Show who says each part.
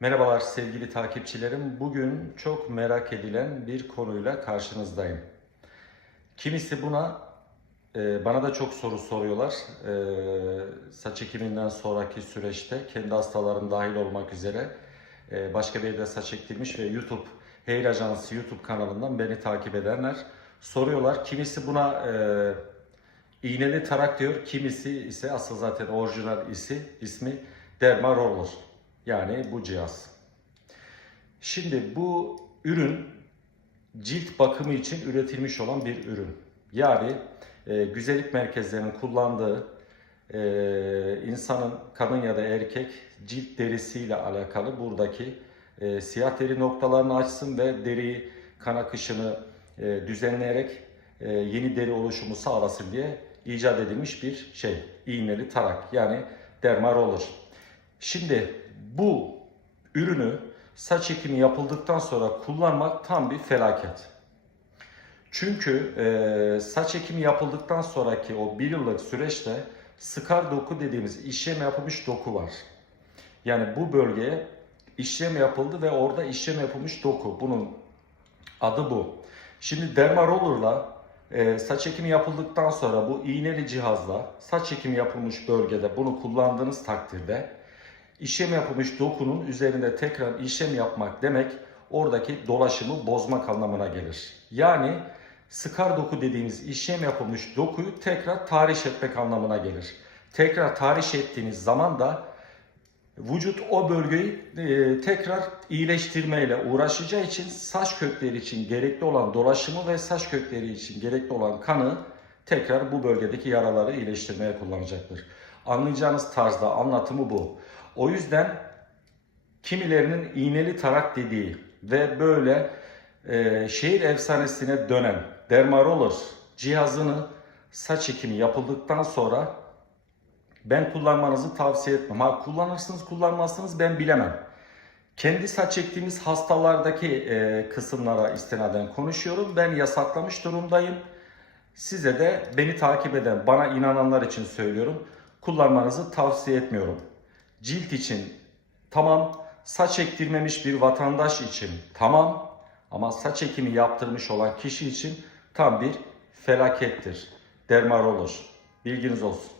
Speaker 1: Merhabalar sevgili takipçilerim. Bugün çok merak edilen bir konuyla karşınızdayım. Kimisi buna e, bana da çok soru soruyorlar. E, saç ekiminden sonraki süreçte kendi hastalarım dahil olmak üzere e, başka bir yerde saç ektirmiş ve YouTube Hair Ajansı YouTube kanalından beni takip edenler soruyorlar. Kimisi buna e, iğneli tarak diyor. Kimisi ise asıl zaten orijinal isi, ismi Derma Roller. Yani bu cihaz. Şimdi bu ürün cilt bakımı için üretilmiş olan bir ürün. Yani e, güzellik merkezlerinin kullandığı e, insanın kadın ya da erkek cilt derisiyle alakalı buradaki e, siyah deri noktalarını açsın ve deriyi kan akışını e, düzenleyerek e, yeni deri oluşumu sağlasın diye icat edilmiş bir şey. İğneli tarak yani derma roller. Şimdi bu ürünü saç ekimi yapıldıktan sonra kullanmak tam bir felaket. Çünkü e, saç ekimi yapıldıktan sonraki o bir yıllık süreçte skar doku dediğimiz işlem yapılmış doku var. Yani bu bölgeye işlem yapıldı ve orada işlem yapılmış doku. Bunun adı bu. Şimdi derma roller'la e, saç ekimi yapıldıktan sonra bu iğneli cihazla saç ekimi yapılmış bölgede bunu kullandığınız takdirde işlem yapılmış dokunun üzerinde tekrar işlem yapmak demek oradaki dolaşımı bozmak anlamına gelir. Yani skar doku dediğimiz işlem yapılmış dokuyu tekrar tahriş etmek anlamına gelir. Tekrar tahriş ettiğiniz zaman da vücut o bölgeyi e, tekrar iyileştirmeyle uğraşacağı için saç kökleri için gerekli olan dolaşımı ve saç kökleri için gerekli olan kanı tekrar bu bölgedeki yaraları iyileştirmeye kullanacaktır. Anlayacağınız tarzda anlatımı bu. O yüzden kimilerinin iğneli tarak dediği ve böyle e, şehir efsanesine dönen Dermaroller cihazını saç ekimi yapıldıktan sonra ben kullanmanızı tavsiye etmem. Ha kullanırsınız kullanmazsınız ben bilemem. Kendi saç ektiğimiz hastalardaki e, kısımlara istinaden konuşuyorum. Ben yasaklamış durumdayım. Size de beni takip eden, bana inananlar için söylüyorum. Kullanmanızı tavsiye etmiyorum. Cilt için tamam, saç ektirmemiş bir vatandaş için tamam ama saç ekimi yaptırmış olan kişi için tam bir felakettir. Dermaroller. Bilginiz olsun.